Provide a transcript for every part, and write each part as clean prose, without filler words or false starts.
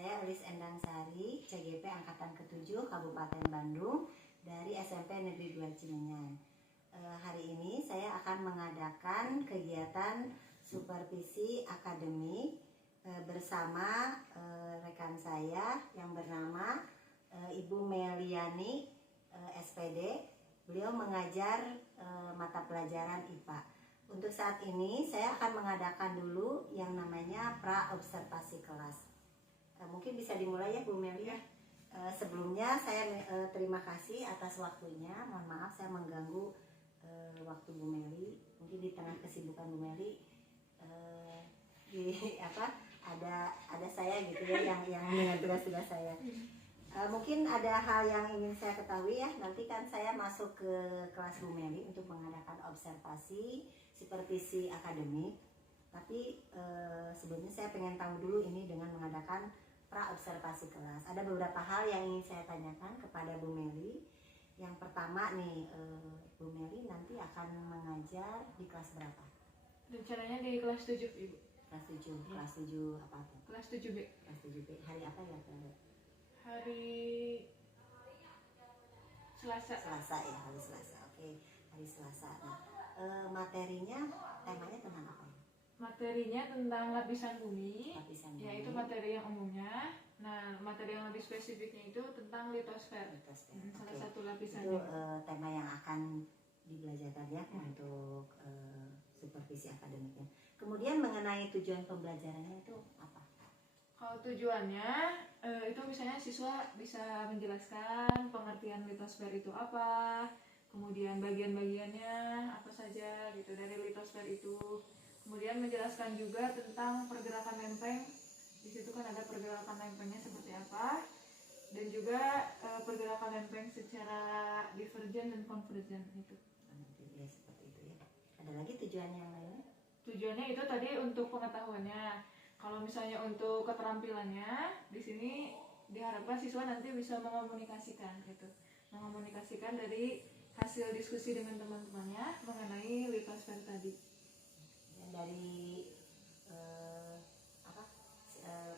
Saya Elis Endang Sari, CGP Angkatan ke-7 Kabupaten Bandung dari SMP Negeri 2 Cimenyan. Hari ini saya akan mengadakan kegiatan supervisi akademik bersama rekan saya yang bernama Ibu Meliani SPD. Beliau mengajar mata pelajaran IPA. Untuk saat ini saya akan mengadakan dulu yang namanya pra-observasi kelas. Mungkin bisa dimulai ya Bu Meli ya. Sebelumnya saya terima kasih atas waktunya. Mohon maaf saya mengganggu waktu Bu Meli. Mungkin di tengah kesibukan Bu Meli ada saya gitu ya yang dengan tugas-tugas saya. Mungkin ada hal yang ingin saya ketahui ya. Nanti kan saya masuk ke kelas Bu Meli untuk mengadakan observasi supervisi akademik. Tapi sebelumnya saya pengen tahu dulu ini dengan mengadakan pra-observasi kelas. Ada beberapa hal yang ingin saya tanyakan kepada Bu Meli. Yang pertama nih, Bu Meli nanti akan mengajar di kelas berapa? Rencananya di kelas 7, Ibu. Kelas 7, ya. Kelas 7 apa tuh? Kelas 7B. Kelas 7B. Hari apa ya? Hari Selasa. Selasa ya, hari Selasa. Oke, hari Selasa. Nah, materinya, temanya tentang apa ya? Materinya tentang lapisan bumi, Yaitu materi yang umumnya. Nah, materi yang lebih spesifiknya itu tentang litosfer. Salah satu lapisannya. Itu tema yang akan dibelajarkan ya untuk supervisi akademiknya. Kemudian mengenai tujuan pembelajarannya itu apa? Kalau tujuannya itu misalnya siswa bisa menjelaskan pengertian litosfer itu apa, kemudian bagian-bagiannya apa saja gitu dari litosfer itu. Kemudian menjelaskan juga tentang pergerakan lempeng. Di situ kan ada pergerakan lempengnya seperti apa, dan juga pergerakan lempeng secara divergen dan konvergen itu. Ya, seperti itu ya. Ada lagi tujuannya yang lainnya? Tujuannya itu tadi untuk pengetahuannya. Kalau misalnya untuk keterampilannya, di sini diharapkan siswa nanti bisa mengomunikasikan gitu. Mengomunikasikan dari hasil diskusi dengan teman-temannya mengenai litosfer tadi. Dari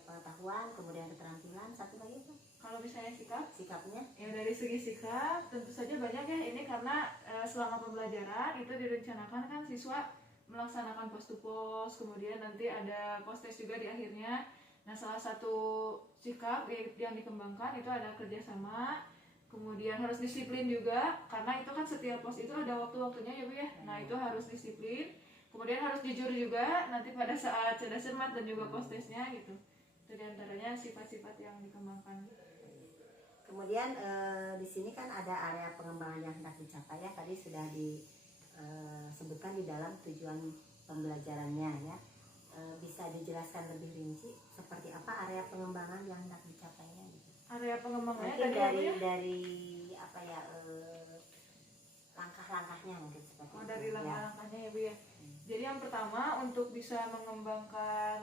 pengetahuan, kemudian keterampilan, satu lagi apa? Kalau misalnya sikapnya, ya dari segi sikap tentu saja banyak ya. Ini karena selama pembelajaran itu direncanakan kan siswa melaksanakan post to post, kemudian nanti ada post test juga di akhirnya. Nah, salah satu sikap yang dikembangkan itu ada kerjasama, kemudian harus disiplin juga karena itu kan setiap post itu ada waktu-waktunya ya Bu ya. Nah, itu harus disiplin. Kemudian harus jujur juga nanti pada saat cerdas cermat dan juga post testnya gitu. Itu diantaranya sifat-sifat yang dikembangkan. Kemudian di sini kan ada area pengembangan yang hendak dicapai ya. Tadi sudah disebutkan di dalam tujuan pembelajarannya ya. Bisa dijelaskan lebih rinci seperti apa area pengembangan yang hendak dicapainya gitu. Area pengembangannya mungkin dari apa ya, langkah-langkahnya mungkin seperti itu. Dari langkah-langkahnya ya Bu ya. Jadi yang pertama untuk bisa mengembangkan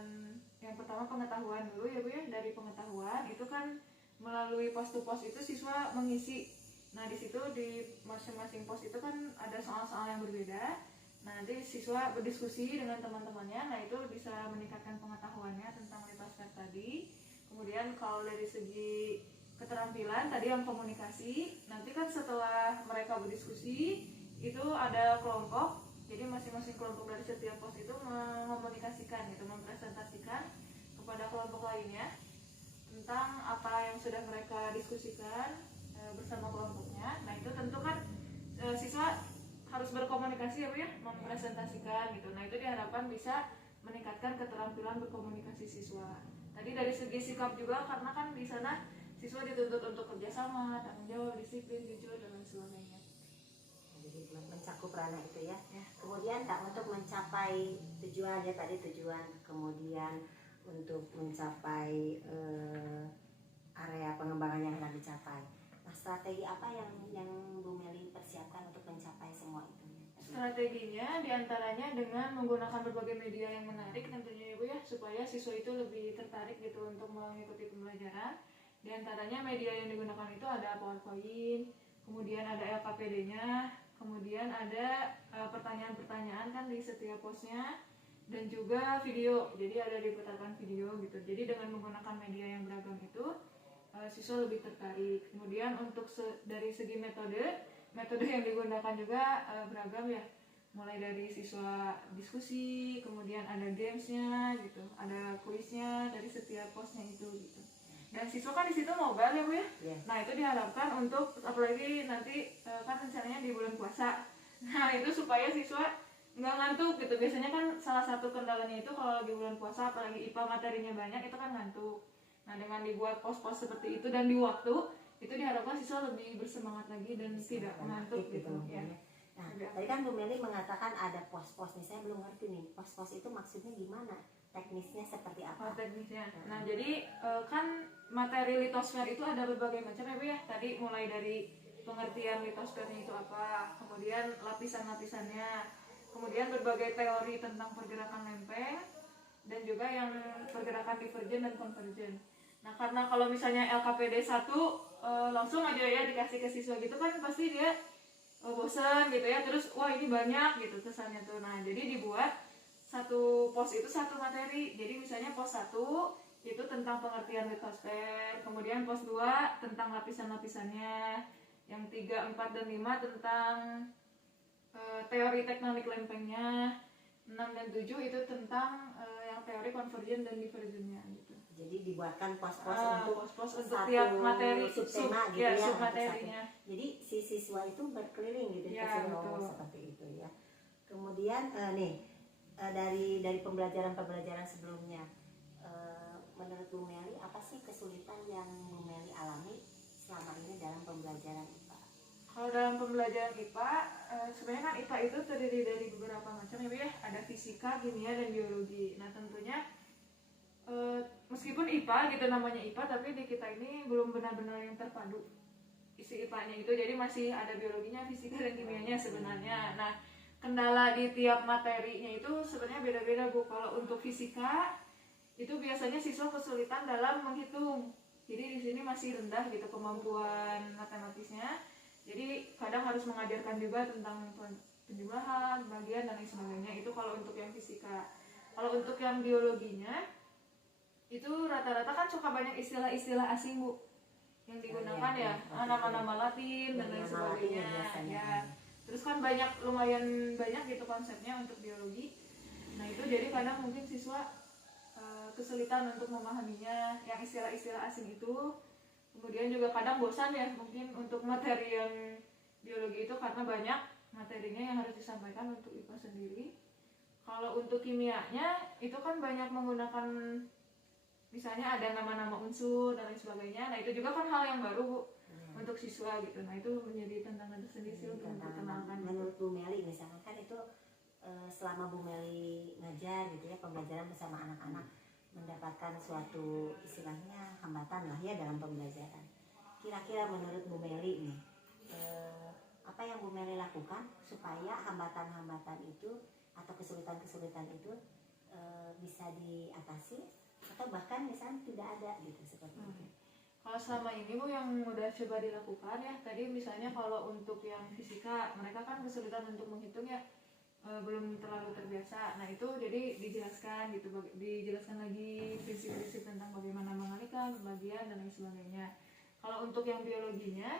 yang pertama pengetahuan dulu ya Bu ya. Dari pengetahuan itu kan melalui post to post itu siswa mengisi. Nah, di situ di masing-masing post itu kan ada soal-soal yang berbeda. Nah, nanti siswa berdiskusi dengan teman-temannya. Nah, itu bisa meningkatkan pengetahuannya tentang litosfer tadi. Kemudian kalau dari segi keterampilan tadi yang komunikasi, nanti kan setelah mereka berdiskusi itu ada kelompok. Jadi masing-masing kelompok dari setiap pos itu mengomunikasikan gitu, mempresentasikan kepada kelompok lainnya tentang apa yang sudah mereka diskusikan bersama kelompoknya. Nah, itu tentu kan siswa harus berkomunikasi ya Bu ya, mempresentasikan gitu. Nah, itu diharapkan bisa meningkatkan keterampilan berkomunikasi siswa. Tadi dari segi sikap juga karena kan di sana siswa dituntut untuk kerjasama, tanggung jawab, disiplin, jujur, dan lain sebagainya. Jadi mencakup ranah itu ya. Kemudian untuk mencapai tujuan ya tadi tujuan, kemudian untuk mencapai area pengembangan yang akan dicapai. Nah, strategi apa yang Bu Meli persiapkan untuk mencapai semua itu? Strateginya diantaranya dengan menggunakan berbagai media yang menarik tentunya Ibu ya, supaya siswa itu lebih tertarik gitu untuk mengikuti pembelajaran. Di antaranya media yang digunakan itu ada PowerPoint, kemudian ada LKPD-nya, kemudian ada pertanyaan-pertanyaan kan di setiap postnya. dan juga video. Jadi ada diputarkan video gitu. Jadi dengan menggunakan media yang beragam itu siswa lebih tertarik. Kemudian untuk dari segi metode yang digunakan juga beragam ya. Mulai dari siswa diskusi, kemudian ada gamesnya gitu, ada kuisnya dari setiap posnya itu gitu. Dan siswa kan di situ mobile ya Bu ya. Yeah. Nah itu diharapkan untuk apalagi nanti kan rencananya di bulan puasa. Nah itu supaya siswa nggak ngantuk gitu. Biasanya kan salah satu kendalanya itu kalau lagi bulan puasa apalagi IPA materinya banyak itu kan ngantuk. Nah dengan dibuat pos-pos seperti itu dan di waktu itu diharapkan siswa lebih bersemangat lagi dan tidak ngantuk gitu ya. Nah tadi kan Bu Meli mengatakan ada pos-pos nih, saya belum ngerti nih pos-pos itu maksudnya gimana, teknisnya seperti apa? Teknisnya. Nah jadi kan materi litosfer itu ada berbagai macam ya Bu ya. Tadi mulai dari pengertian litosfernya itu apa, kemudian lapisan-lapisannya, kemudian berbagai teori tentang pergerakan lempeng, dan juga yang pergerakan divergen dan konvergen. Nah karena kalau misalnya LKPD 1 langsung aja ya dikasih ke siswa gitu kan pasti dia bosan gitu ya, terus wah ini banyak gitu kesannya tuh. Nah jadi dibuat satu pos itu satu materi. Jadi misalnya pos 1 itu tentang pengertian litosfer, kemudian pos 2 tentang lapisan-lapisannya, yang 3, 4, dan 5 tentang teori tektonik lempengnya, 6 dan 7 itu tentang yang teori konvergen dan divergennya gitu. Jadi dibuatkan pos-pos untuk untuk tiap materi subtema gitu ya, ya, submaterinya. Jadi si siswa itu berkeliling gitu Ya, seperti itu ya. Kemudian dari pembelajaran sebelumnya, menurut Bu Meli apa sih kesulitan yang Bu Meli alami selama ini dalam pembelajaran IPA? Kalau dalam pembelajaran IPA, sebenarnya kan IPA itu terdiri dari beberapa macam ya, ada fisika, kimia, dan biologi. Nah tentunya meskipun IPA gitu namanya IPA, tapi di kita ini belum benar-benar yang terpadu isi IPA-nya itu. Jadi masih ada biologinya, fisika, dan kimianya sebenarnya. Nah kendala di tiap materinya itu sebenarnya beda-beda Bu. Kalau untuk fisika itu biasanya siswa kesulitan dalam menghitung. Jadi di sini masih rendah gitu kemampuan matematisnya. Jadi kadang harus mengajarkan juga tentang penjumlahan, bagian, dan lain sebagainya. Itu kalau untuk yang fisika. Kalau untuk yang biologinya itu rata-rata kan suka banyak istilah-istilah asing Bu yang digunakan nama-nama Latin dan lain sebagainya ya. Terus kan lumayan banyak gitu konsepnya untuk biologi. Nah itu jadi kadang mungkin siswa kesulitan untuk memahaminya yang istilah-istilah asing itu. Kemudian juga kadang bosan ya mungkin untuk materi yang biologi itu karena banyak materinya yang harus disampaikan untuk IPA sendiri. Kalau untuk kimianya itu kan banyak menggunakan misalnya ada nama-nama unsur dan lain sebagainya. Nah itu juga kan hal yang baru Bu untuk siswa gitu. Nah itu menjadi tantangan tersendiri untuk memperkenalkan. Menurut Bu Meli misalnya kan itu selama Bu Meli ngajar gitu ya, pembelajaran bersama anak-anak, mendapatkan suatu istilahnya hambatan lah ya dalam pembelajaran. Kira-kira menurut Bu Meli nih apa yang Bu Meli lakukan supaya hambatan-hambatan itu atau kesulitan-kesulitan itu bisa diatasi atau bahkan misalnya tidak ada gitu seperti itu. Kalau selama ini Bu yang udah coba dilakukan ya, tadi misalnya kalau untuk yang fisika mereka kan kesulitan untuk menghitung ya, belum terlalu terbiasa. Nah itu jadi dijelaskan gitu, dijelaskan lagi prinsip-prinsip tentang bagaimana mengalihkan, pembagian, dan lain sebagainya. Kalau untuk yang biologinya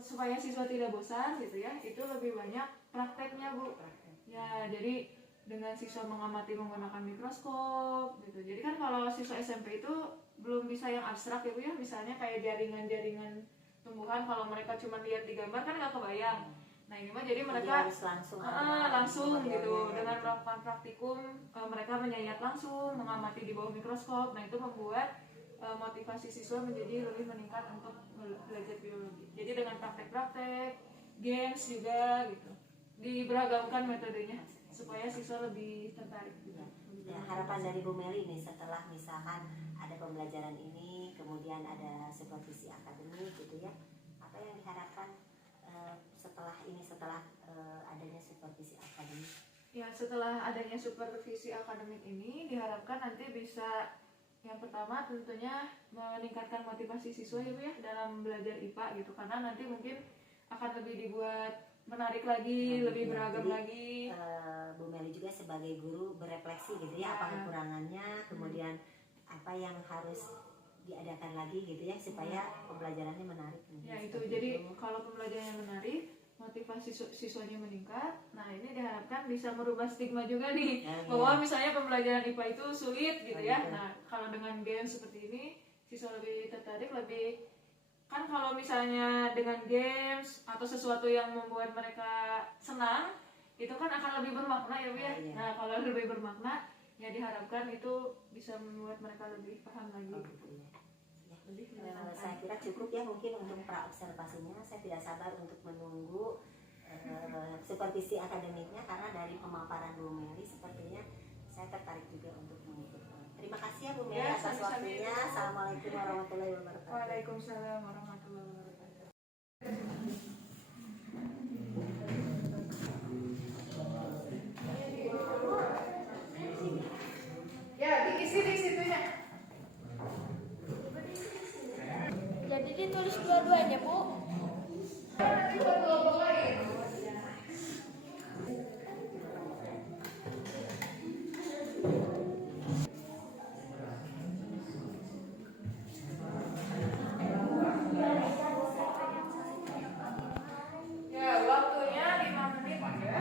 supaya siswa tidak bosan gitu ya, itu lebih banyak prakteknya Bu. Ya jadi dengan siswa mengamati menggunakan mikroskop gitu. Jadi kan kalau siswa SMP itu belum bisa yang abstrak ya Bu ya, misalnya kayak jaringan-jaringan tumbuhan, kalau mereka cuma lihat di gambar kan nggak kebayang. Nah ini mah jadi mereka harus langsung gitu dengan melakukan praktikum, mereka menyayat langsung, mengamati di bawah mikroskop. Nah itu membuat motivasi siswa menjadi lebih meningkat untuk belajar biologi. Jadi dengan praktek-praktek, games juga gitu, diberagamkan metodenya supaya siswa lebih tertarik juga. Ya, harapan dari Bu Meli nih setelah misalkan ada pembelajaran ini, kemudian ada supervisi akademik gitu ya, apa yang diharapkan setelah adanya supervisi akademik? Ya setelah adanya supervisi akademik ini diharapkan nanti bisa yang pertama tentunya meningkatkan motivasi siswa ya Bu ya dalam belajar IPA gitu, karena nanti mungkin akan lebih dibuat menarik lagi, Nah, lebih gitu ya. beragam Jadi, lagi. Bu Meli juga sebagai guru berefleksi gitu ya, apa kekurangannya, kemudian apa yang harus diadakan lagi gitu ya supaya pembelajarannya menarik. Ya itu, Seperti jadi itu. kalau pembelajarannya menarik, motivasi siswanya meningkat. Nah ini diharapkan bisa merubah stigma juga nih, Ya, bahwa iya. misalnya pembelajaran IPA itu sulit gitu Oh, ya. gitu. Nah kalau dengan game seperti ini, siswa lebih tertarik, lebih kan kalau misalnya dengan games atau sesuatu yang membuat mereka senang, itu kan akan lebih bermakna ya Bu ya. Iya. Nah kalau lebih bermakna, ya diharapkan itu bisa membuat mereka lebih paham lagi. Oh, gitu ya. Saya kira cukup ya mungkin untuk praobservasinya. Saya tidak sabar untuk menunggu supervisi akademiknya, karena dari pemaparan Bu Meli sepertinya saya tertarik juga untuk mengikuti. Terima kasih ya Bu Meli Ya, atas sami-sami, waktunya. Bu. Assalamualaikum warahmatullahi wabarakatuh. Waalaikumsalam warahmatullahi wabarakatuh. Ya, diisi di situnya. Jadi ditulis dua-duanya, Bu. Ya, waktunya 5 menit ya.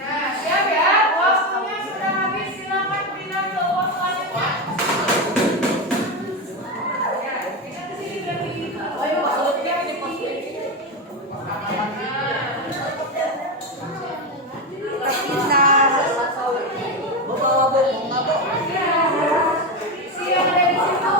Ya, siap ya. Waktunya sudah habis. Silakan pindah ke uang selanjutnya. Ya, kita ke sini berarti. Isi yang ada di situ.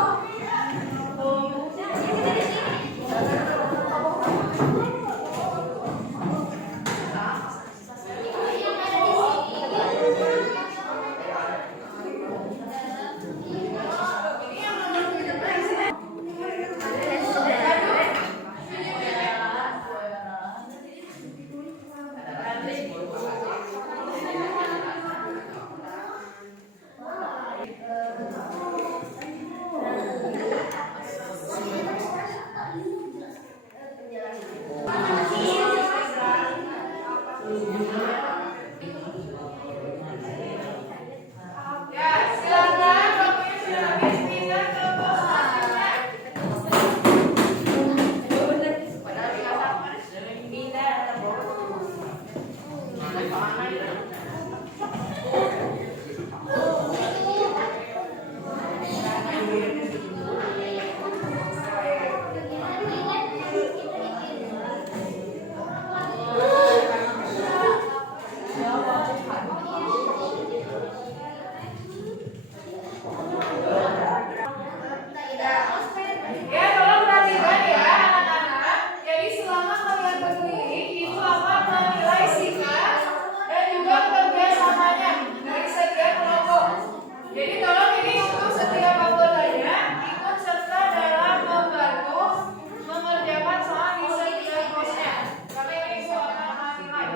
Ya, silakan. Waktunya sudah habis. Pindah ke pos selanjutnya. Ya, tolong perhatikan ya anak-anak. Jadi selama kalian berdiri, itu akan menilai sikap dan juga kerjasamanya dari setiap kelompok. Jadi tolong ini untuk setiap anggotanya ikut serta dalam membantu mengerjakan soal di setiap posnya. Karena ini ibu akan menilai.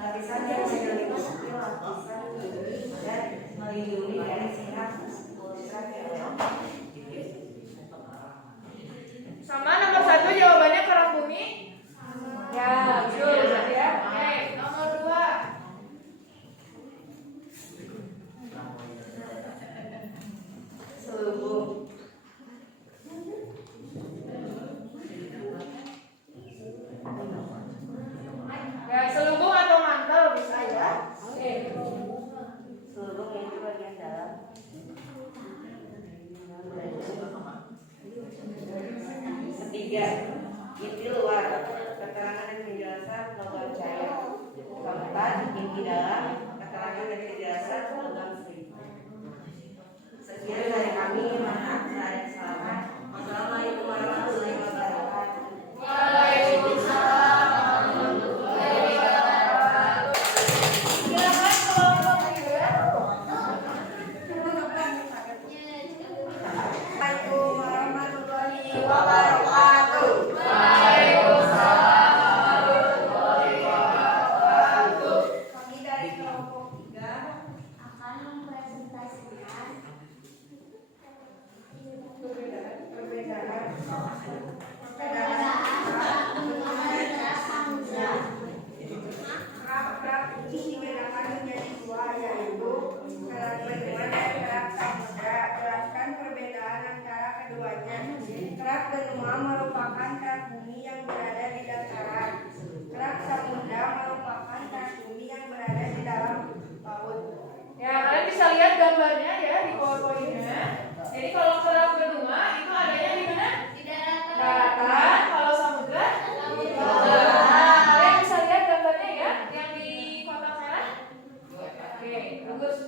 Lapisan yang menyelimuti lapisan bumi dan melindungi dari sinar ultraviolet. Sama nomor 1 jawabannya kerak bumi. Ya, betul ya. Oke, nomor 2. Selubung. Ya, selubung atau mantel bisa ya. Oke. Selubung itu bagian dalam. Ketiga, inti luar. Keterangan dan penjelasan logam cair. Keempat, inti dalam. Keterangan dan penjelasan logam free. Sekian dari kami, maaf saya selamat. Wassalamualaikum warahmatullahi wabarakatuh. Waalaikumsalam warahmatullahi wabarakatuh. Silakan kelompok 3. Assalamualaikum warahmatullahi wabarakatuh. Waalaikumsalam warahmatullahi wabarakatuh. Kami dari kelompok 3 Akan mempresentasikan perbedaan kerak ini dibedakan menjadi dua, yaitu kerak benua dan kerak samudra. Jelaskan perbedaan antara keduanya. Kerak benua merupakan kerak bumi yang berada di dataran. Kerak samudra merupakan kerak bumi yang berada di dalam laut. Ya, kalian bisa lihat gambarnya ya di PowerPoint-nya. Jadi kalau kerak benua itu adanya di mana? di daratan Daratan. Kalau samudra? Lautan. Kalian bisa lihat gambarnya ya, yang di kotak merah. Oke, bagus.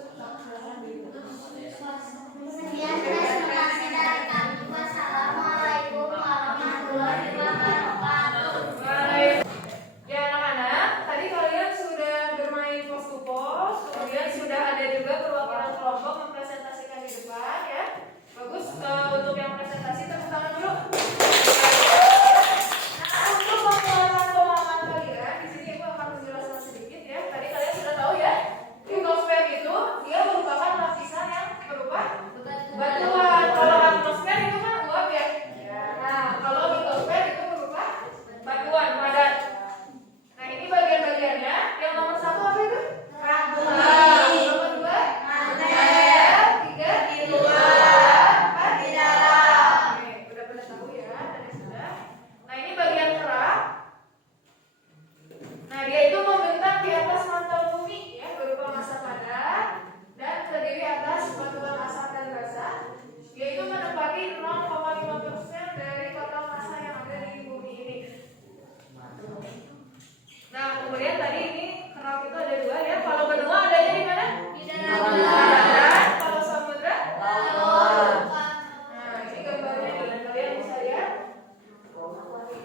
Sekian presentasi dari kami. Wassalamualaikum warahmatullahi wabarakatuh. Baik. Ya anak-anak, tadi kalian sudah bermain pos to pos, kemudian sudah ada juga perwakilan kelompok mempresentasikan di depan ya. Bagus. Untuk yang presentasi tepuk tangan dulu. Nah, untuk pemahaman kalian, di sini Ibu akan menjelaskan sedikit ya. Tadi kalian sudah tahu ya, litosfer itu dia merupakan lapisan yang berupa batuan. Kalau atmosfer itu kan uap ya. Nah, kalau litosfer itu berupa batuan padat. Nah, ini bagian-bagiannya. Yang nomor 1 apa itu? Kerak bumi. Nomor 2? Mantel. 3? Di luar. 4? Di dalam. Oke, udah pada tahu ya, tadi sudah. Nah, ini bagian kerak. Nah, dia itu membentang di atas mantel bumi ya, berupa massa padat dan terdiri atas batuan asap dan basah. Dia itu menempati 0,5% dari total massa yang ada di bumi ini. Nah, kemudian tadi ini kerak itu ada 2 ya. Kalau benua adanya di mana? Di Daratan. Kalau samudra? laut. Nah, ini gambarnya nih, kalian bisa lihat.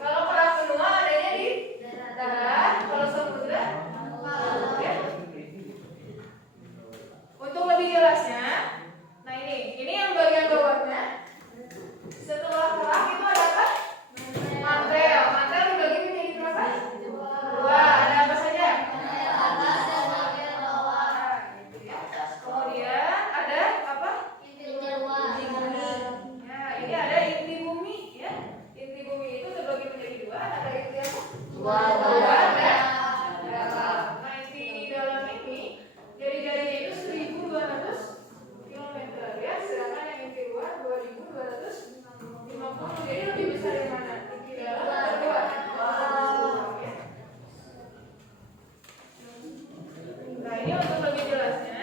Kalau kerak benua adanya di darat, kalau samudra laut ya. Untuk lebih jelasnya, nah ini yang bagian bawahnya. Setelah kerak itu ada apa? Mantel. Mantel dibagi menjadi berapa? 2. Ada apa saja? Atas dan bagian bawah. Gitu ya. Kemudian ada apa? Inti luar. Nah, ini ada inti bumi ya. Inti bumi itu terbagi menjadi 2. Ada inti apa? Luar. Luar dan dalam. Nah, inti dalam ini jari-jarinya itu 1.200 km ya. Sedangkan yang inti luar 2.250. Jadi lebih besar yang mana? Inti dalam atau luar? Ya. Nah, ini untuk lebih jelasnya,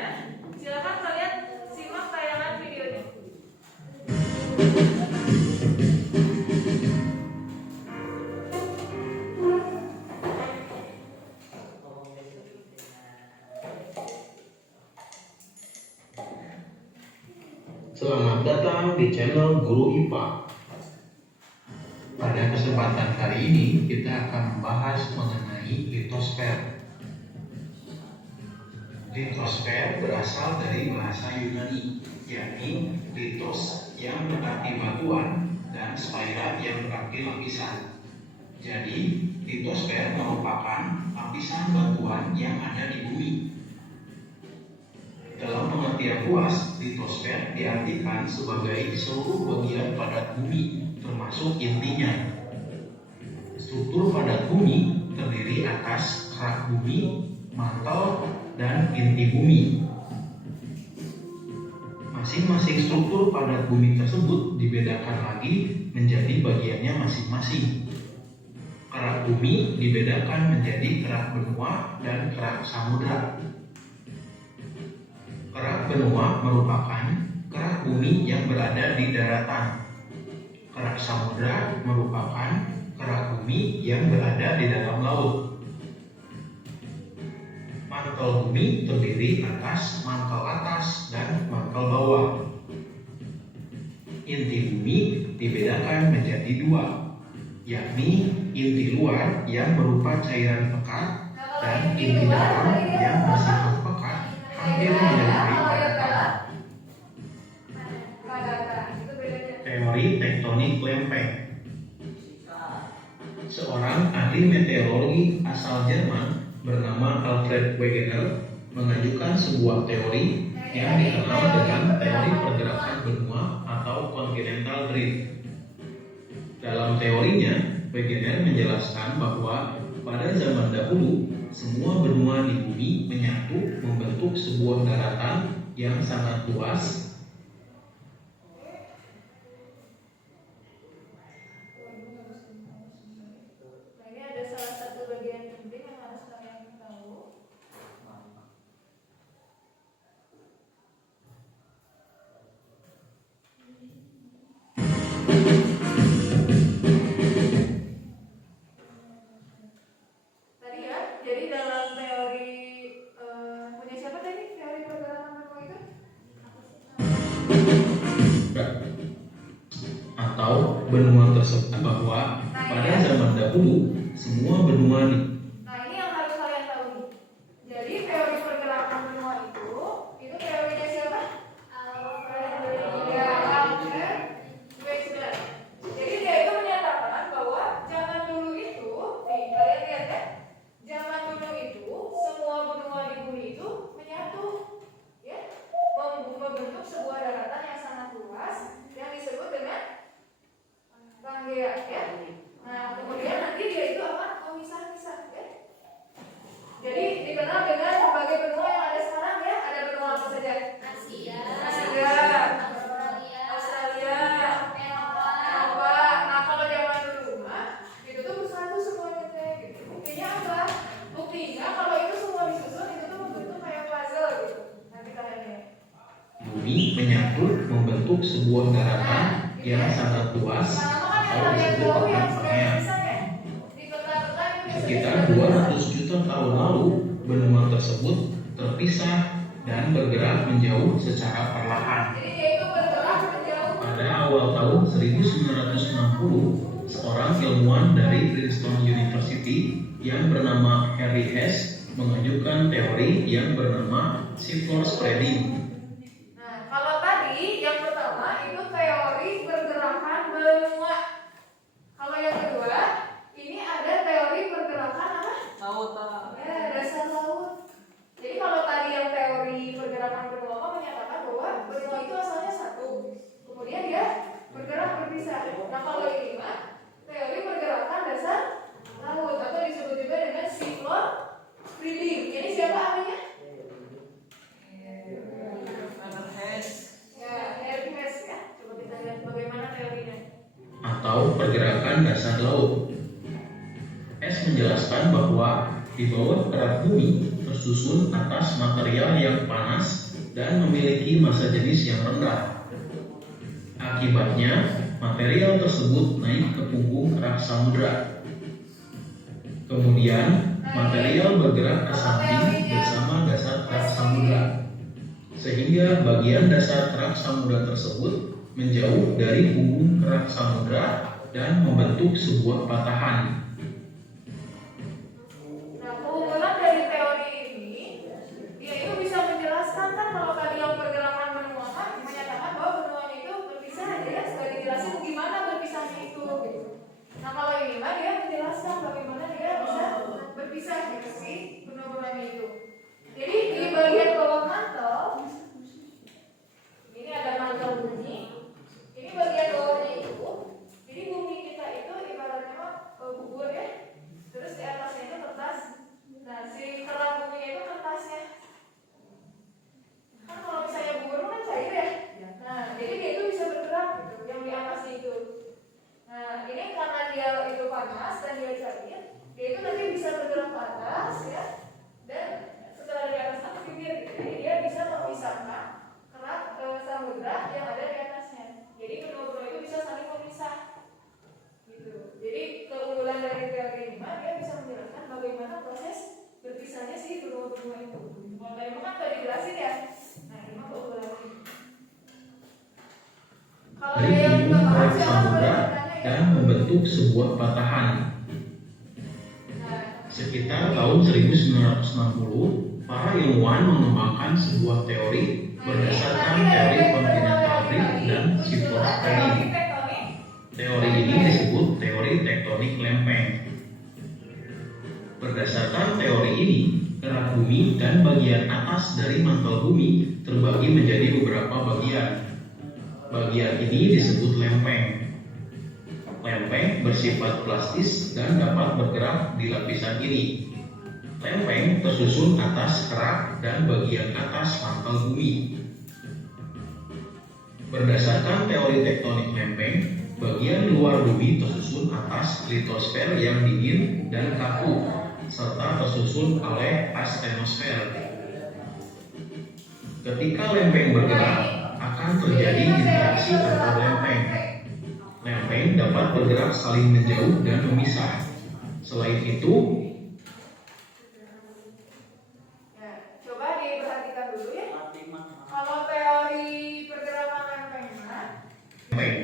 silakan kalian simak tayangan videonya. Selamat datang di channel Guru IPA. Pada kesempatan kali ini kita akan membahas mengenai litosfer. Litosfer berasal dari bahasa Yunani, yakni litos yang berarti batuan dan sphaira yang berarti lapisan. Jadi, litosfer merupakan lapisan batuan yang ada di bumi. Dalam pengertian luas, litosfer diartikan sebagai seluruh bagian padat bumi, termasuk intinya. Struktur padat bumi terdiri atas kerak bumi, mantel, dan inti bumi. Masing-masing struktur padat bumi tersebut dibedakan lagi menjadi bagiannya masing-masing. Kerak bumi dibedakan menjadi kerak benua dan kerak samudra. Kerak benua merupakan kerak bumi yang berada di daratan. Kerak samudra merupakan kerak bumi yang berada di dalam laut. Mantel bumi terdiri atas mantel atas dan mantel bawah. Inti bumi dibedakan menjadi dua, yakni inti luar yang berupa cairan pekat dan inti dalam yang bersifat pekat hampir menyerupai daratan. Teori tektonik lempeng. Seorang ahli meteorologi asal Jerman bernama Alfred Wegener mengajukan sebuah teori yang dikenal dengan teori pergerakan benua atau continental drift. Dalam teorinya, Wegener menjelaskan bahwa pada zaman dahulu, semua benua di bumi menyatu membentuk sebuah daratan yang sangat luas. Jadi dalam teori punya siapa tadi teori pergerakan benua itu? Atau benua tersebut, bahwa pada zaman dahulu semua benua di Nah ini yang harus kalian tahu nih. Jadi teori pergerakan benua itu teorinya siapa? Ya, Alfred Wegener. Jadi dia itu menyatakan bahwa zaman dulu itu, nih kalian lihat ya, zaman dulu itu semua benua di bumi itu menyatu, ya, membentuk sebuah daratan yang sangat luas yang disebut dengan Pangea, ya. Nah kemudian nanti dia itu akan memisah-misah, ya. Jadi dikenal dengan berbagai benua yang ada sekarang, ya. Ada benua apa saja? Asia, Australia, Eropa. Nah kalau zaman dulu mah itu tuh bersatu semuanya kayak gitu. Buktinya apa? Buktinya kalau itu semua disusun itu tuh membentuk kayak puzzle gitu. Nanti kalian lihat. bumi menyatu membentuk sebuah daratan yang sangat luas atau disebut dengan Pangea. Di peta-peta itu Sekitar 200 juta tahun lalu, benua tersebut terpisah dan bergerak menjauh secara perlahan. Jadi dia itu bergerak menjauh. Pada awal tahun 1960, seorang ilmuwan dari Princeton University yang bernama Harry Hess mengajukan teori yang bernama shifter spreading. Nah, kalau tadi yang pertama itu teori pergerakan benua. Kalau yang kedua, ini ada teori pergerakan apa? Lautan. Ya, dasar laut. Jadi kalau tadi yang teori pergerakan benua menyatakan bahwa benua itu asalnya satu. Kemudian dia bergerak berpisah. Nah, kalau ini mah teori pergerakan dasar laut atau disebut juga dengan shifter spreading. Ini siapa ahlinya? Ya, Harry Hess, ya. Coba kita lihat bagaimana teorinya. Atau pergerakan dasar laut. S menjelaskan bahwa di bawah kerak bumi tersusun atas material yang panas dan memiliki massa jenis yang rendah. Akibatnya, material tersebut naik ke punggung kerak samudra. Kemudian, material bergerak ke samping bersama dasar kerak samudra, sehingga bagian dasar kerak samudra tersebut menjauh dari punggung kerak samudra dan membentuk sebuah patahan. Nah, keunggulan dari teori ini, dia itu bisa menjelaskan kan kalau tadi yang pergerakan benua kan menyatakan bahwa benuanya itu berpisah aja ya, sudah dijelasin gimana berpisahnya itu gitu. Nah, kalau ini mah dia menjelaskan bagaimana dia dan membentuk sebuah patahan. Sekitar tahun 1960, para ilmuwan mengembangkan sebuah teori berdasarkan teori kontinental drift dan shiftoff trading. Teori ini disebut teori tektonik lempeng. Berdasarkan teori ini, kerak bumi dan bagian atas dari mantel bumi terbagi menjadi beberapa bagian. Bagian ini disebut lempeng. Lempeng bersifat plastis dan dapat bergerak di lapisan ini. Lempeng tersusun atas kerak dan bagian atas mantel bumi. Berdasarkan teori tektonik lempeng, bagian luar bumi tersusun atas litosfer yang dingin dan kaku, serta tersusun oleh astenosfer. Ketika lempeng bergerak, akan terjadi interaksi antar lempeng. Lempeng dapat bergerak saling menjauh dan memisah. Selain itu, coba diperhatikan dulu ya. Kalau teori pergerakan lempeng,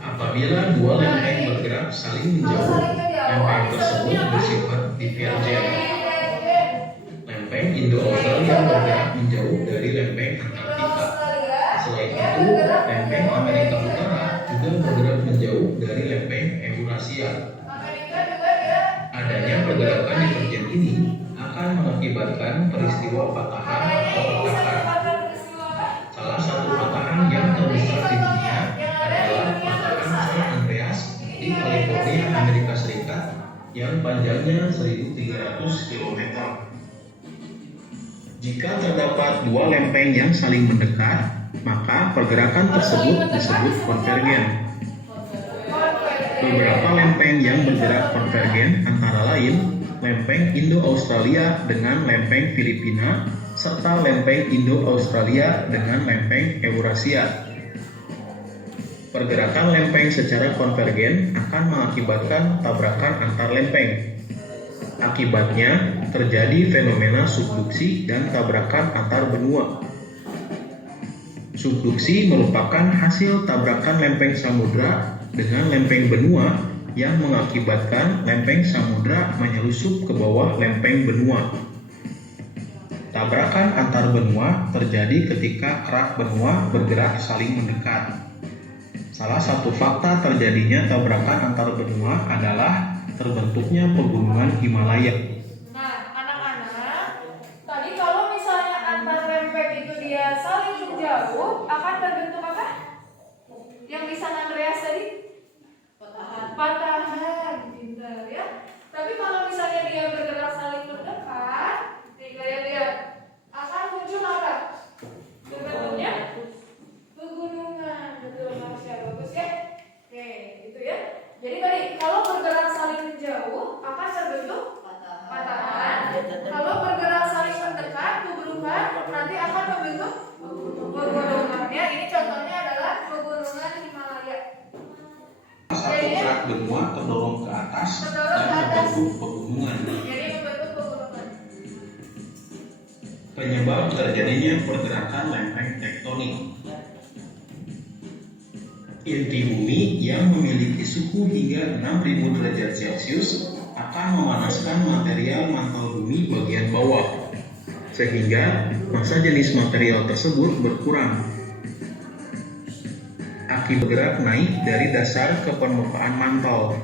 apabila dua lempeng bergerak saling menjauh, lempeng tersebut bersifat divergen. Lempeng Indo-Australia bergerak menjauh dari lempeng Antartika. Selain itu, lempeng Amerika Utara juga bergerak menjauh dari lempeng Eurasia. Adanya pergerakan divergen ini akan mengakibatkan peristiwa patahan atau retakan. Salah satu patahan yang terbesar di dunia adalah patahan San Andreas di California, Amerika Serikat yang panjangnya 1.300 km. Jika terdapat dua lempeng yang saling mendekat, maka pergerakan tersebut disebut konvergen. Beberapa lempeng yang bergerak konvergen antara lain lempeng Indo-Australia dengan lempeng Filipina, serta lempeng Indo-Australia dengan lempeng Eurasia. Pergerakan lempeng secara konvergen akan mengakibatkan tabrakan antar lempeng. Akibatnya, terjadi fenomena subduksi dan tabrakan antar benua. Subduksi merupakan hasil tabrakan lempeng samudra dengan lempeng benua yang mengakibatkan lempeng samudra menyelusup ke bawah lempeng benua. Tabrakan antar benua terjadi ketika kerak benua bergerak saling mendekat. Salah satu fakta terjadinya tabrakan antar benua adalah terbentuknya pegunungan Himalaya. nah anak-anak, tadi kalau misalnya antar lempeng itu dia saling menjauh, akan terbentuk apa? Yang di San Andreas tadi? Patahan, pintar ya. Tapi kalau misalnya dia bergerak saling mendekat, nih kayak dia akan muncul apa? Terbentuknya pegunungan, betul Marsha, bagus ya. Oke, itu ya. Jadi tadi kalau bergerak saling menjauh akan terbentuk patahan. Kalau bergerak saling mendekat, keburukan, nanti akan membentuk pegunungan. Ya, ini contohnya adalah pegunungan Himalaya. Satu kerak benua terdorong ke atas dan membentuk pegunungan. Jadi membentuk pegunungan. Penyebab terjadinya pergerakan lempeng tektonik. Inti bumi yang memiliki suhu hingga 6.000 derajat Celcius akan memanaskan material mantel bumi bagian bawah, sehingga massa jenis material tersebut berkurang. Aki bergerak naik dari dasar ke permukaan mantel.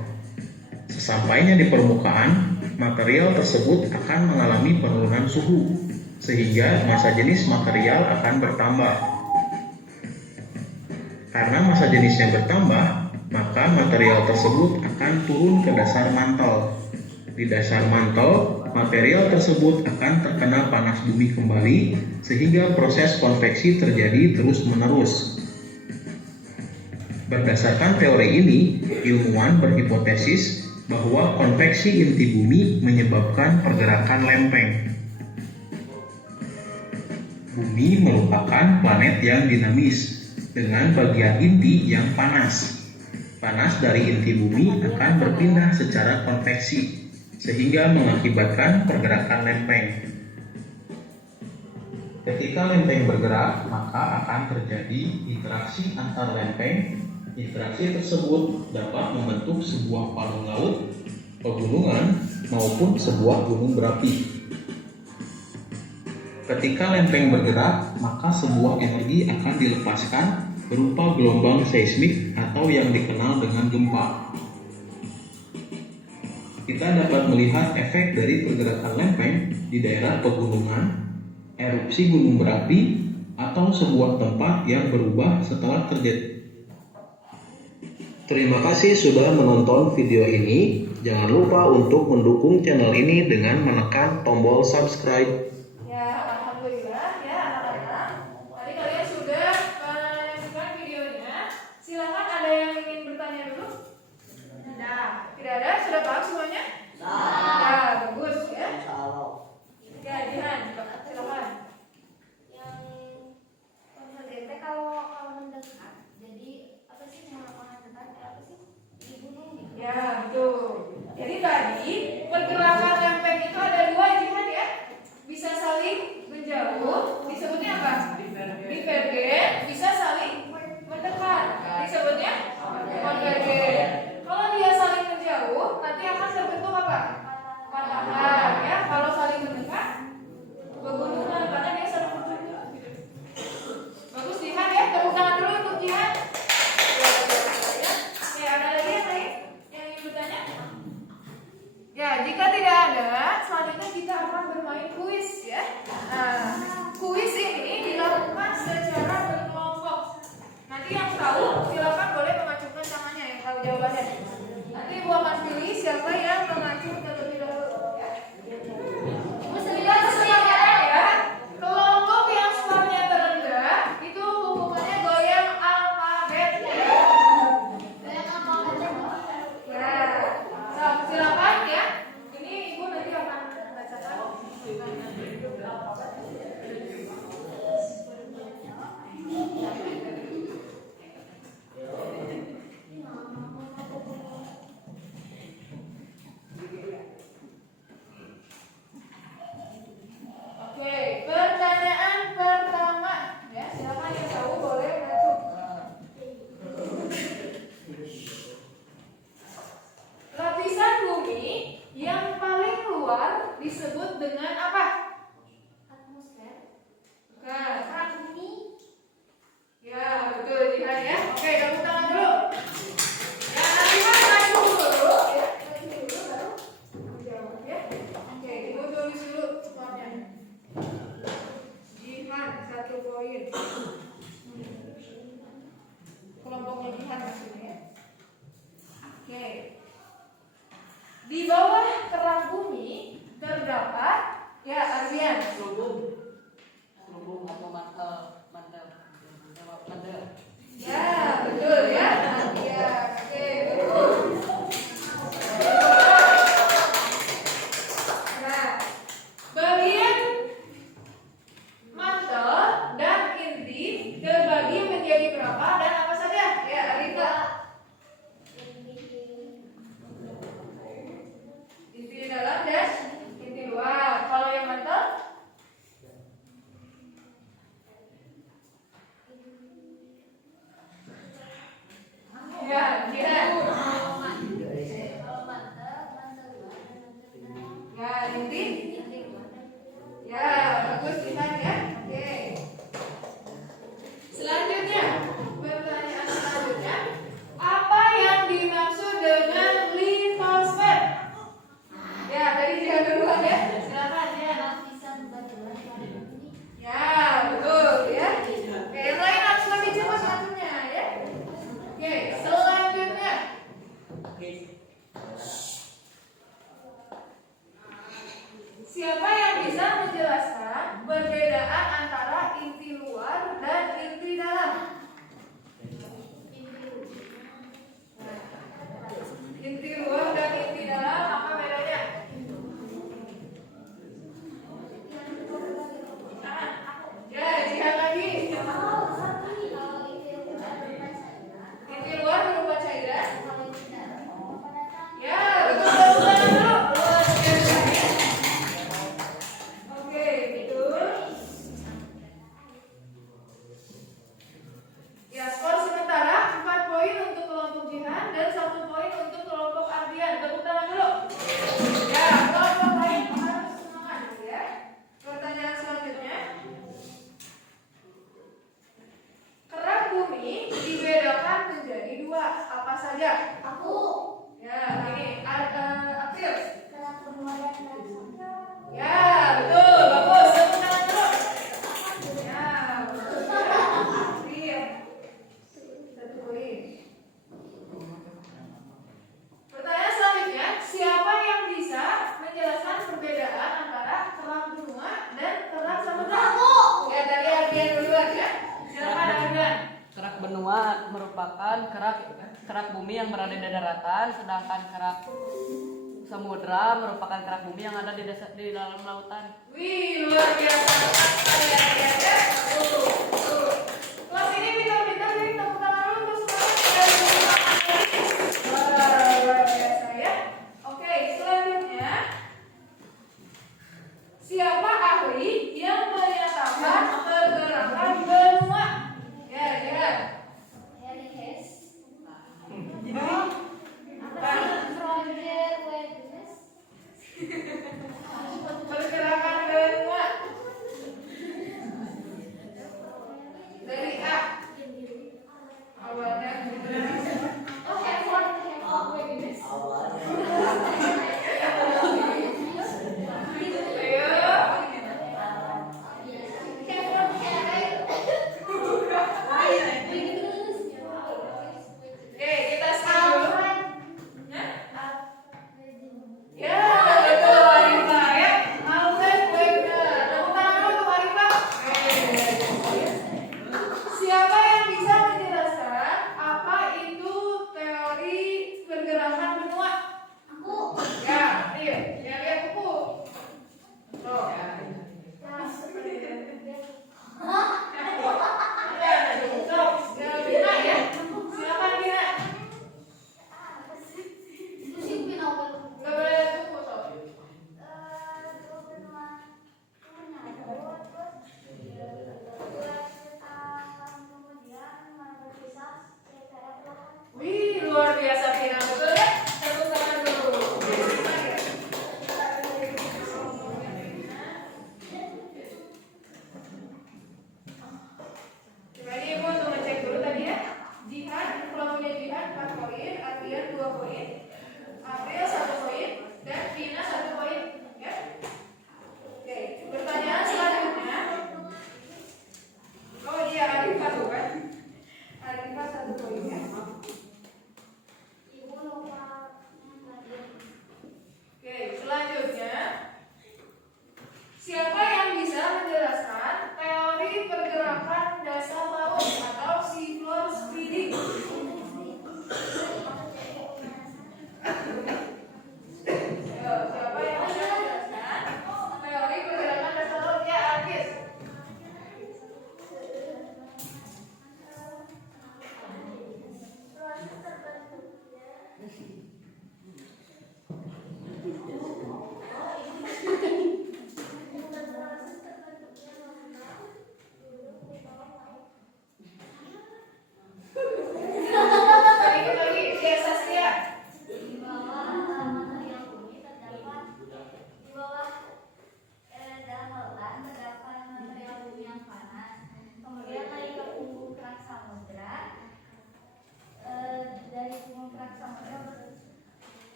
Sesampainya di permukaan, material tersebut akan mengalami penurunan suhu, sehingga massa jenis material akan bertambah. Karena massa jenisnya bertambah, maka material tersebut akan turun ke dasar mantel. Di dasar mantel, material tersebut akan terkena panas bumi kembali, sehingga proses konveksi terjadi terus-menerus. Berdasarkan teori ini, ilmuwan berhipotesis bahwa konveksi inti bumi menyebabkan pergerakan lempeng. Bumi merupakan planet yang dinamis, dengan bagian inti yang panas. Panas dari inti bumi akan berpindah secara konveksi, sehingga mengakibatkan pergerakan lempeng. Ketika lempeng bergerak, maka akan terjadi interaksi antar lempeng Interaksi tersebut dapat membentuk sebuah palung laut, pegunungan, maupun sebuah gunung berapi. Ketika lempeng bergerak, maka sebuah energi akan dilepaskan berupa gelombang seismik atau yang dikenal dengan gempa. Kita dapat melihat efek dari pergerakan lempeng di daerah pegunungan, erupsi gunung berapi, atau sebuah tempat yang berubah setelah terjadi. Terima kasih sudah menonton video ini. Jangan lupa untuk mendukung channel ini dengan menekan tombol subscribe. Ya, alhamdulillah ya anak-anak. Tadi kalian sudah menyaksikan videonya. Silakan ada yang ingin bertanya dulu? Tidak ada? Sudah paham semuanya? Ya, bagus ya. Ya, Jihan, silakan. Yang konvergen kalau mendekat, jadi apa sih mendekat apa sih di gunung gitu? Ya, betul. Jadi tadi pergerakan lempeng itu ada dua, Jihan ya. Bisa saling menjauh, disebutnya apa? Divergen. Bisa saling mendekat, disebutnya konvergen. Kalau dia saling menjauh, nanti akan terbentuk apa? Patahan ya. Kalau saling mendekat, pegunungan karena dia saling menjauh. Bagus Jihan ya. Tepuk tangan dulu untuk Jihan. Ya, ada lagi yang lain yang ingin bertanya? Ya, jika tidak ada, selanjutnya kita akan bermain kuis ya. Nah, kuis ini dilakukan secara berkelompok. Nanti yang tahu silakan boleh mengacungkan tangannya yang tahu jawabannya. Nanti Ibu akan pilih siapa yang mengacung terlebih dahulu ya. Kita sepakat ya, kelompok yang skornya terendah itu hukumannya goyang alfabet ya. Ya, silakan ya. Ini Ibu nanti akan bacakan. Oke, pertanyaan pertama ya. Silakan yang tahu boleh masuk. Lapisan bumi yang paling luar disebut dengan apa? Atmosfer. Bukan. Bumi. Ya, betul Jihan ya. Oke, tepuk tangan dulu. Ya, nanti maju dulu ya. Maju dulu baru menjawab ya. Oke, Ibu tulis dulu skornya. Jihan 1 poin. Kelompoknya Jihan maksudnya ya. Oke. Di bawah kerang bumi terdapat ya Ardian. Selubung atau mantel. Ya, betul ya. Ya, oke, betul. Nah, bagian mantel dan inti terbagi menjadi berapa dan apa saja? Ya, Arita. Inti dalam dan inti luar. Kalau yang mantel? Ya, Jihan. Ya, inti. Ya, bagus Jihan ya. Oke. Selanjutnya, pertanyaan selanjutnya, apa yang dimaksud dengan litosfer? Ya, tadi Jihan duluan ya. Silakan Jihan. Lapisan batuan pada bumi. Ya, betul ya. Oke, yang lain harus lebih cepat ngaturnya ya. Oke, selanjutnya. Siapa yang bisa menjelaskan perbedaan antara inti luar dan inti dalam? Inti luar dan inti dalam apa bedanya? Ya, Jihan lagi. Inti luar berupa cairan. Ya, betul. Luar biasa ya. yang berada di daratan, sedangkan kerak samudra merupakan kerak bumi yang ada di dalam lautan. Wih, luar biasa. Kelas ini pintar-pintar, jadi tepuk tangan dulu untuk semuanya. Luar biasa ya. Oke, selanjutnya. Siapa ahli yang menyatakan pergerakan benua? Ya. Harry Hess. Bukan. Roger Wednes. Pergerakan benua. Dari A. Awalnya. Oh, Harvard. Oh, Wednes. Ayo. Harvard Harry. Oke, kita skip dulu. Hah? Ya, betul Arifah ya. Alfred Wegener. Tepuk tangan dulu untuk Arifah. Siapa yang bisa menjelaskan apa itu teori pergerakan benua? Aku. Ya, iya. Ya, lihat buku. Tuh. Sok, Bina ya. Silakan Bina. Itu sih Pinocchio. Nggak boleh lihat buku, Sok. Wih, luar biasa Bina. Betul ya? Tepuk tangan dulu. Jadi Ibu untuk ngecek dulu tadi ya. Jihad, kalau punya jihad 4 poin, Adrian 2 poin, April 1 poin, dan Vina 1 poin. Ya. Oke, pertanyaan selanjutnya. Oh iya, Arifah tuh kan? Arifah 1 poin ya. Ibu lupa. Oke, selanjutnya. Siapa yang bisa menjelaskan teori pergerakan dasar laut atau seafloor speeding? Ayo, siapa yang bisa menjelaskan teori pergerakan dasar laut? Ya, Agis. Lagi, ya Saskia. Di bawah material bumi terdapat di bawah dalam lautan terdapat material bumi yang panas. Kemudian naik ke punggung kerak samudra. Dari punggung kerak samudra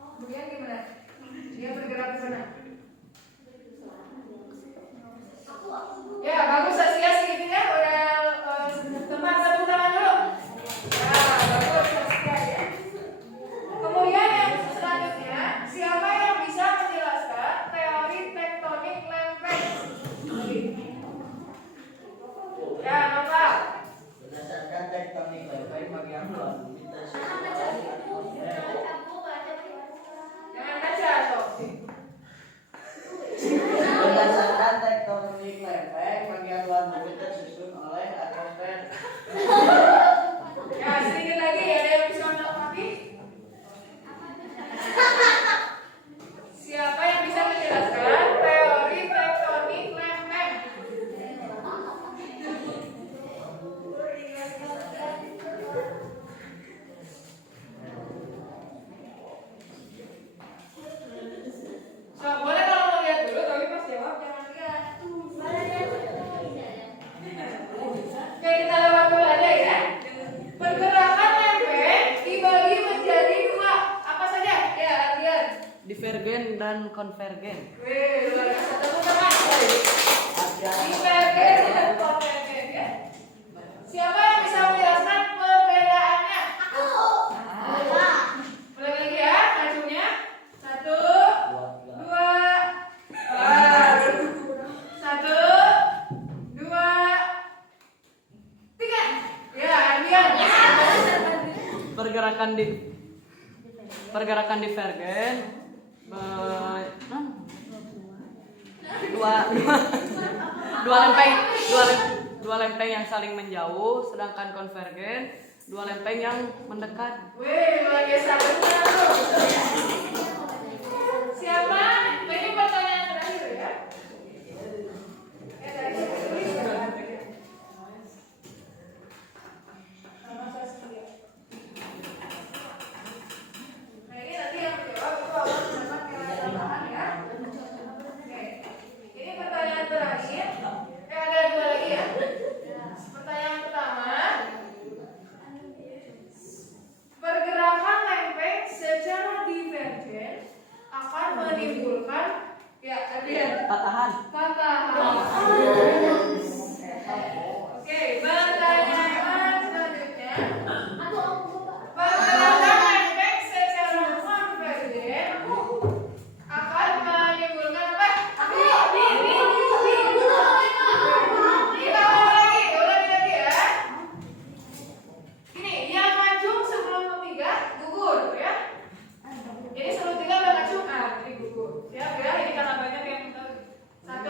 Kemudian gimana? Dia bergerak ke sana. Ya, bagus Saskia segitinya udah tempat tepuk tangan dulu. Ya, bagus Saskia ya. Kemudian yang selanjutnya, siapa yang bisa menjelaskan teori tektonik lempeng? Ya, Nova. Berdasarkan tektonik lempeng bagian luar bumi tersebut Jangan kaca, Sob. berdasarkan tektonik lempeng bagian luar bumi tersusun oleh atmosfer. Ya, sedikit lagi ada yang bisa melengkapi? Siapa yang bisa menjelaskan teori tektonik lempeng? So, boleh kalau mau lihat dulu, tapi pas jawab jangan lihat. Oke, kita lewat dulu aja ya. Pergerakan lempeng dibagi menjadi 2. Apa saja? Ya, Adrian. Divergen dan konvergen. Wih, luar biasa. Tepuk tangan. Divergen dan konvergen ya. Siapa yang bisa menjelaskan perbedaannya? Mulai lagi ya, majunya. 1, 2, 1, 2, 3. Ya, Adrian. pergerakan divergen dua lempeng yang saling menjauh, sedangkan konvergen dua lempeng yang mendekat. Wih, luar biasa benar tuh. Siapa? Ini pertanyaan terakhir ya. Nah, ini nanti yang menjawab itu akan mendapat nilai tambahan ya. Oke. Ini pertanyaan terakhir. Ada dua lagi ya. Pertanyaan pertama. Pergerakan lempeng secara divergen akan menimbulkan Patahan. Oke, pertanyaan selanjutnya. Pergerakan lempeng secara konvergen akan menimbulkan apa? Kita ulangi lagi ya. Ini yang ngacung sebelum tiga gugur ya. Jadi sebelum tiga udah ngacung, ini gugur. Ya, biar ini karena banyak yang satu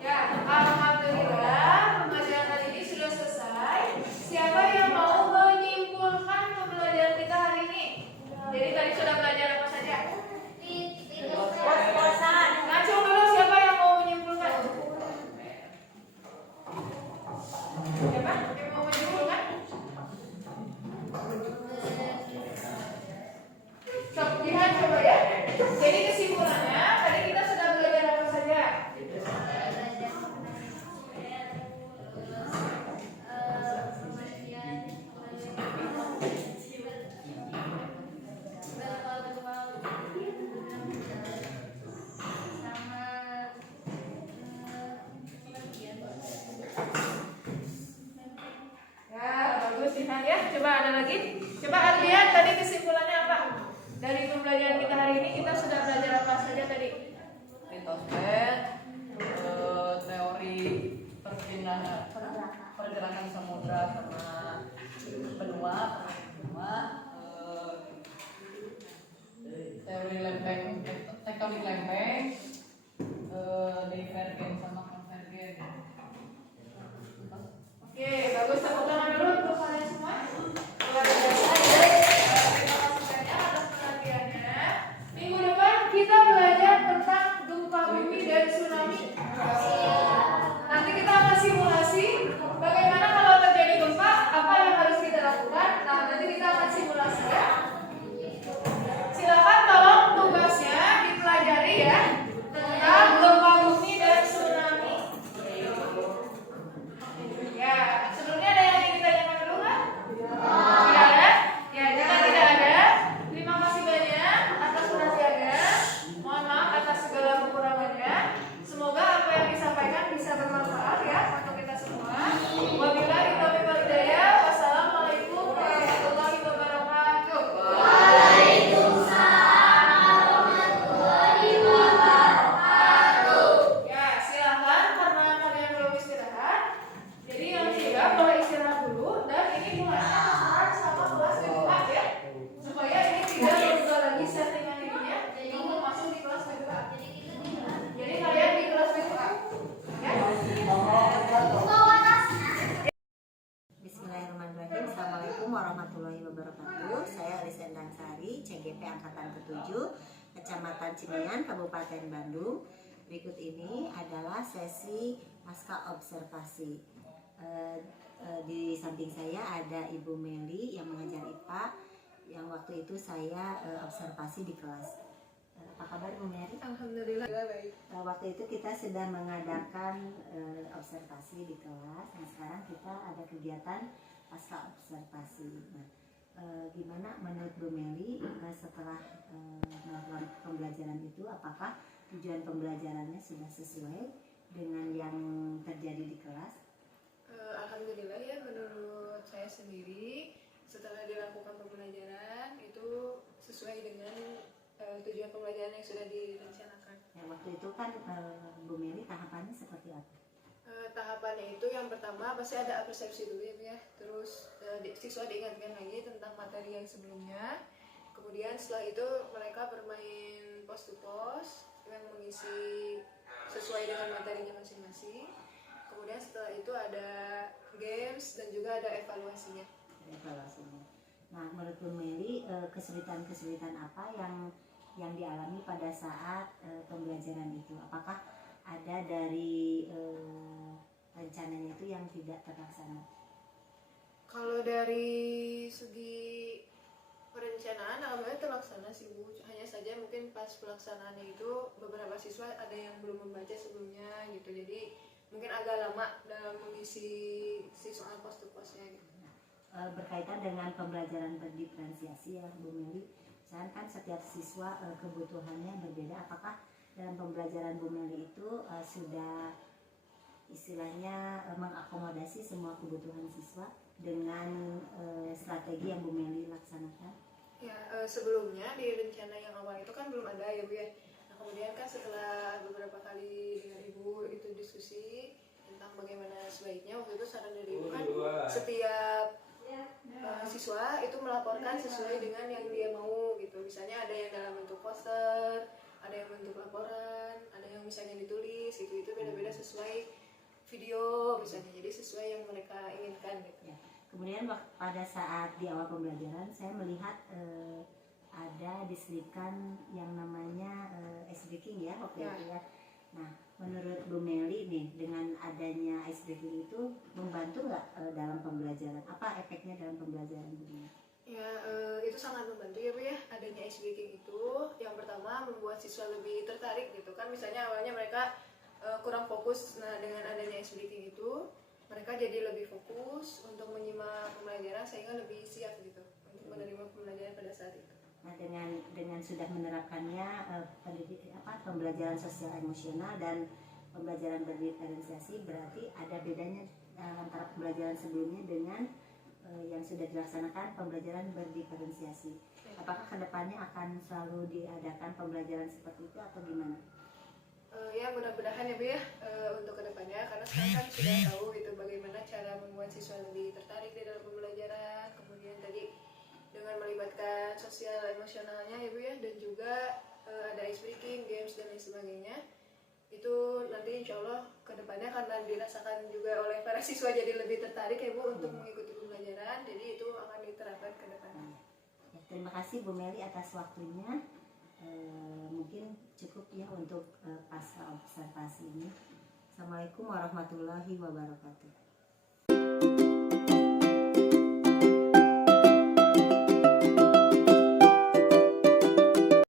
Ya, alhamdulillah pembelajaran kali ini sudah selesai. Siapa yang mau menyimpulkan pembelajaran kita hari ini? Jadi tadi sudah belajar apa saja? Ngacung dulu, siapa yang mau menyimpulkan? Siapa yang mau menyimpulkan? Lihat coba ya. Jadi kesimpulannya tadi kita sudah belajar apa saja? Ya, bagus Jihan ya. Coba ada lagi. Coba Ardian, tadi kesimpulannya apa? Dari pembelajaran kita hari ini kita sudah belajar apa saja tadi? Litosfer, teori pergerakan samudra sama benua, teori lempeng, tektonik lempeng, divergen sama konvergen. Oke, bagus. Tepuk tangan dulu untuk kalian semua. Luar biasa ya. Terima kasih banyak atas perhatiannya. Minggu depan kita belajar tentang gempa bumi dan tsunami. Nanti kita akan simulasi bagaimana kalau terjadi gempa, apa yang harus kita lakukan. Nah, nanti kita akan simulasi ya. Silakan tolong tugasnya dipelajari ya tentang gempa bumi dan tsunami. Ya, sebelumnya ada yang ingin ditanyakan dulu nggak? Tidak ada? Ya, jika tidak ada, terima kasih banyak atas perhatiannya. Mohon maaf atas segala kekurangannya. Semoga apa yang disampaikan bisa bermanfaat ya untuk kita semua. Wabillahi taufiq wal hidayah. Wassalamualaikum warahmatullahi wabarakatuh. Ya, silakan karena kalian belum istirahat. Jadi yang siap boleh istirahat dulu dan ini mulainya sekarang sama kelas kedua ya. Supaya ini tidak berubah lagi settingan ininya. Kamu masuk di kelas kedua. Jadi kalian di kelas kedua. Ya. Bismillahirrahmanirrahim. Assalamualaikum warahmatullahi wabarakatuh. Saya Alis Endang Sari, CGP Angkatan ke-7, Kecamatan Cimenyan, Kabupaten Bandung. Berikut ini adalah sesi pasca observasi. Di samping saya ada Ibu Meli yang mengajar IPA, yang waktu itu saya observasi di kelas. Apa kabar Bu Meli? Alhamdulillah baik. Waktu itu kita sudah mengadakan observasi di kelas. Nah, sekarang kita ada kegiatan pasca observasi. Nah, gimana menurut Bu Meli setelah melakukan pembelajaran itu, apakah tujuan pembelajarannya sudah sesuai dengan yang terjadi di kelas? Alhamdulillah ya, menurut saya sendiri setelah dilakukan pembelajaran itu sesuai dengan tujuan pembelajaran yang sudah direncanakan. Ya, waktu itu kan Bu Meli tahapannya seperti apa? Tahapannya itu yang pertama pasti ada persepsi dulu ya Bu ya. Terus siswa diingatkan lagi tentang materi yang sebelumnya. Kemudian setelah itu mereka bermain post to post yang mengisi sesuai dengan materinya masing-masing. Kemudian setelah itu ada games dan juga ada evaluasinya. Evaluasinya. Nah, menurut Bu Meli kesulitan-kesulitan apa yang dialami pada saat pembelajaran itu? Apakah ada dari rencananya itu yang tidak terlaksana? Kalau dari segi perencanaan alhamdulillah terlaksana sih Bu. Hanya saja mungkin pas pelaksanaannya itu beberapa siswa ada yang belum membaca sebelumnya gitu. Jadi mungkin agak lama dalam mengisi si soal post to postnya gitu. Berkaitan dengan pembelajaran berdiferensiasi ya Bu Meli, kan setiap siswa kebutuhannya berbeda. Apakah dalam pembelajaran Bu Meli itu sudah istilahnya mengakomodasi semua kebutuhan siswa dengan strategi yang Bu Meli laksanakan? Ya, sebelumnya di rencana yang awal itu kan belum ada ya Bu ya. Nah, kemudian kan setelah beberapa kali dengan Ibu itu diskusi tentang bagaimana sebaiknya, waktu itu saran dari Ibu kan setiap siswa itu melaporkan sesuai dengan yang dia mau gitu. Misalnya ada yang dalam bentuk poster, ada yang bentuk laporan, ada yang misalnya ditulis gitu. Itu beda-beda sesuai video misalnya. Jadi sesuai yang mereka inginkan gitu. Ya. Kemudian pada saat di awal pembelajaran saya melihat ada diselipkan yang namanya ice breaking ya waktu itu ya. Nah, menurut Bu Meli nih, dengan adanya ice breaking itu membantu nggak dalam pembelajaran? Apa efeknya dalam pembelajaran Bu Meli? Ya, itu sangat membantu ya Bu ya, adanya ice breaking itu. Yang pertama membuat siswa lebih tertarik gitu kan. Misalnya awalnya mereka kurang fokus, nah dengan adanya ice breaking itu mereka jadi lebih fokus untuk menyimak pembelajaran sehingga lebih siap gitu untuk menerima pembelajaran pada saat itu. Nah, dengan sudah menerapkannya pembelajaran sosial emosional dan pembelajaran berdiferensiasi, berarti ada bedanya antara pembelajaran sebelumnya dengan yang sudah dilaksanakan pembelajaran berdiferensiasi. Apakah kedepannya akan selalu diadakan pembelajaran seperti itu atau gimana? Ya mudah-mudahan ya Bu ya, untuk kedepannya, karena sekarang kan sudah tahu gitu bagaimana cara membuat siswa lebih tertarik di dalam pembelajaran, kemudian tadi dengan melibatkan sosial emosionalnya ya Bu ya, dan juga ada ice breaking, games dan lain sebagainya. Itu nanti insya Allah kedepannya karena dirasakan juga oleh para siswa jadi lebih tertarik ya Bu untuk mengikuti pembelajaran, jadi itu akan diterapkan ke depannya. Ya, terima kasih Bu Meli atas waktunya. Mungkin cukup ya untuk pasca observasi ini. Assalamualaikum warahmatullahi wabarakatuh.